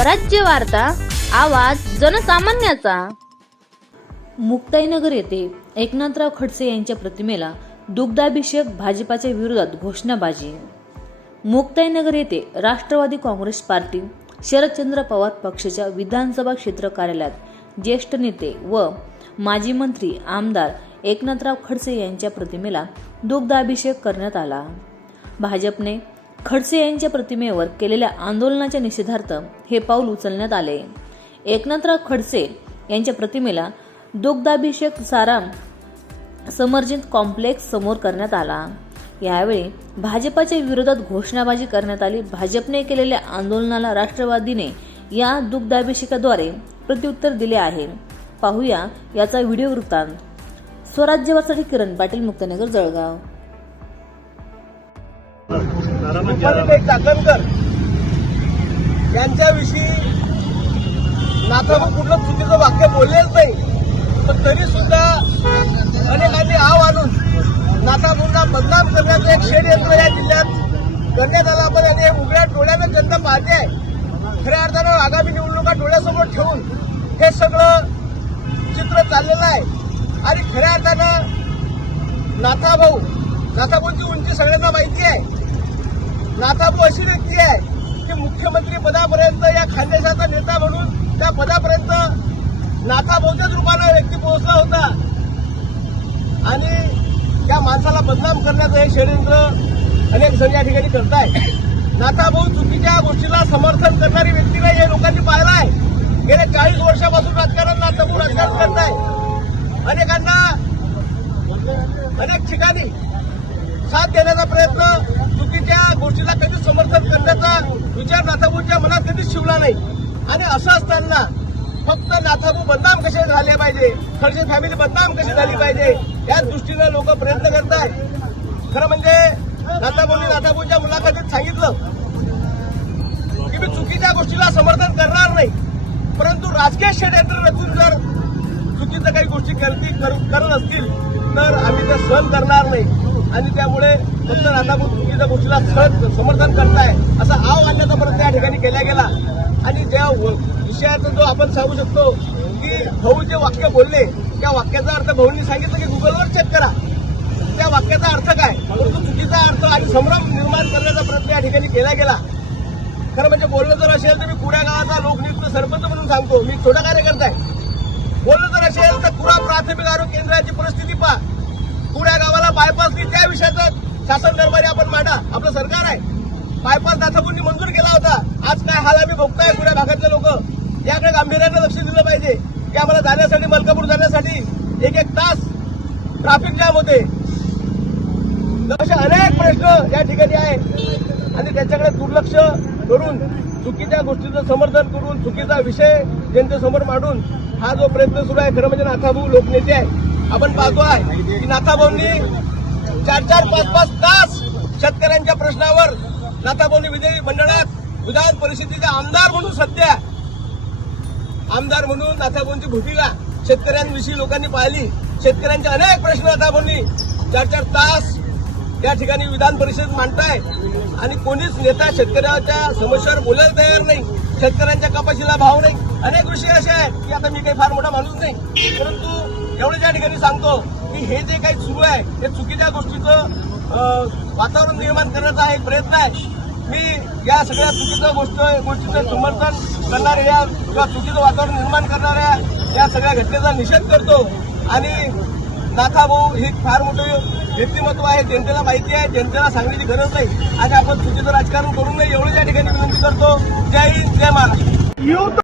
स्वराज्य वार्ता आवाज जनसामान्याचा. मुक्ताईनगर येथे एकनाथराव खडसे यांच्या प्रतिमेला दुग्धाभिषेक भाजपाच्या विरोधात घोषणाबाजी. मुक्ताईनगर येथे राष्ट्रवादी काँग्रेस पार्टी शरदचंद्र पवार पक्षाच्या विधानसभा क्षेत्र कार्यालयात ज्येष्ठ नेते व माजी मंत्री आमदार एकनाथराव खडसे यांच्या प्रतिमेला दुग्धाभिषेक करण्यात आला. भाजपने खडसे यांच्या प्रतिमेवर केलेल्या आंदोलनाच्या निषेधार्थ हे पाऊल उचलण्यात आले. एकनाथराव खडसे यांच्या प्रतिमेला दुग्धाभिषेक साराम समर्जित कॉम्प्लेक्स समोर करण्यात आला. यावेळी भाजपाच्या विरोधात घोषणाबाजी करण्यात आली. भाजपने केलेल्या आंदोलनाला राष्ट्रवादीने या दुग्धाभिषेकाद्वारे प्रत्युत्तर दिले आहे. पाहूया याचा व्हिडिओ वृत्तांत. स्वराज्यवासाठी किरण पाटील मुक्तनगर जळगाव. रुपालीताई चाकणकर यांच्याविषयी नाथाबू कुठलं चुकीचं वाक्य बोललेच नाही. पण तरी सुद्धा अनेकांनी आव आणून नाथाबूंना बदनाम करण्याचं एक षडयंत्र या जिल्ह्यात. करण्यात आलं आपण आणि हे उघड्या डोळ्यानं जनता पाहते. आहे खऱ्या अर्थानं आगामी निवडणुका डोळ्यासमोर ठेवून हे सगळं चित्र चाललेलं आहे. आणि खऱ्या अर्थानं नाथाभाऊ नाथाभाऊंची उंची सगळ्यांना माहिती आहे. नाथाभाऊ अशी व्यक्ती आहे. की मुख्यमंत्री पदापर्यंत या खानदेशाचा नेता म्हणून त्या पदापर्यंत नाथाभाऊच्याच रूपानं व्यक्ती पोहोचला होता. आणि त्या माणसाला बदनाम करण्याचं हे षडयंत्र अनेक जण या ठिकाणी करताय. नाथाभाऊ चुकीच्या गोष्टीला समर्थन करणारी व्यक्ती नाही हे लोकांनी पाहिलं आहे गेल्या चाळीस वर्षापासून राजकारण नाथाभाऊ राजकारण करताय अनेकांना अनेक ठिकाणी साथ देण्याचा प्रयत्न चुकीच्या गोष्टीला कधीच समर्थन करण्याचा विचार नाथाबूंच्या मनात कधीच शिवला नाही आणि असं असताना फक्त नाथाबू बदनाम कसे झाले पाहिजे. खडसे फॅमिली बदनाम कशी झाली पाहिजे? या दृष्टीनं लोक प्रयत्न करतात. खरं म्हणजे नाथाबोंनी नाथाबोंच्या मुलाखतीत सांगितलं की मी चुकीच्या गोष्टीला समर्थन करणार नाही. परंतु राजकीय षडयंत्र रचून जर चुकीचं काही गोष्टी करती करत असतील तर आम्ही ते सहन करणार नाही. आणि त्यामुळे फक्त राधाभाऊ चुकीच्या गोष्टीला सहन समर्थन करताय असा आव आणण्याचा प्रयत्न या ठिकाणी केला गेला. आणि ज्या विषयाचा जो आपण सांगू शकतो की भाऊ जे वाक्य बोलले त्या वाक्याचा अर्थ भाऊंनी सांगितलं की गुगलवर चेक करा. त्या वाक्याचा अर्थ काय? परंतु चुकीचा अर्थ आणि संभ्रम निर्माण करण्याचा प्रयत्न या ठिकाणी केला गेला. खरं म्हणजे बोलणं जर असेल तर मी कुड्या गावाचा लोकनियुक्त सरपंच म्हणून सांगतो. मी छोटा कार्यकर्ता आहे. बोलणं जर असेल तर कुडा प्राथमिक आरोग्य केंद्राची परिस्थिती पहा. कुड्या गावाला बायपास नाही त्या विषयाचं शासन दरबारी आपण मांडा. आपलं सरकार आहे. बायपास नाथापूरनी मंजूर केला होता. आज काय हाल आम्ही भोगताय कुड्या भागातले लोक. याकडे गांभीर्यानं लक्ष दिलं पाहिजे. की आम्हाला जाण्यासाठी मलकापूर जाण्यासाठी एक एक तास ट्रॅफिक जॅम होते. असे अनेक प्रश्न या ठिकाणी आहेत. आणि त्याच्याकडे दुर्लक्ष करून चुकीच्या गोष्टीचं समर्थन करून चुकीचा विषय जनतेसमोर मांडून हा जो प्रयत्न सुरू आहे खरं म्हणजे नाथाभाऊ लोकनेते आहे आपण पाहतो आहे की नाथाभाऊंनी चार चार पाच पाच तास शेतकऱ्यांच्या प्रश्नावर नाथाभाऊंनी विधेयक मंडळात विधान परिषदेचे आमदार म्हणून सध्या आमदार म्हणून नाथाभाऊंची भूमिका शेतकऱ्यांविषयी लोकांनी पाहिली. शेतकऱ्यांचे अनेक प्रश्न नाथाभाऊंनी चार चार तास या ठिकाणी विधान परिषद मांडताय. आणि कोणीच नेता शेतकऱ्याच्या समस्यावर बोलायला तयार नाही. शेतकऱ्यांच्या कपाशीला भाव नाही. अनेक विषय असे आहेत की आता मी काही फार मोठा माणूस नाही. परंतु एवढं ज्या ठिकाणी सांगतो की हे जे काही सुरू आहे हे चुकीच्या गोष्टीचं वातावरण निर्माण करण्याचा एक प्रयत्न आहे. मी या सगळ्या चुकीच्या गोष्ट गोष्टीचं समर्थन करणाऱ्या किंवा चुकीचं वातावरण निर्माण करणाऱ्या या सगळ्या घटनेचा निषेध करतो. आणि नाथाभाऊ ही फार मोठे व्यक्तिमत्व आहे. जनतेला माहिती आहे. जनतेला सांगण्याची गरज नाही. आणि आपण चुकीचं राजकारण करू नये. एवढं या ठिकाणी विनंती करतो. जय हिंद. जय महाराष्ट्र.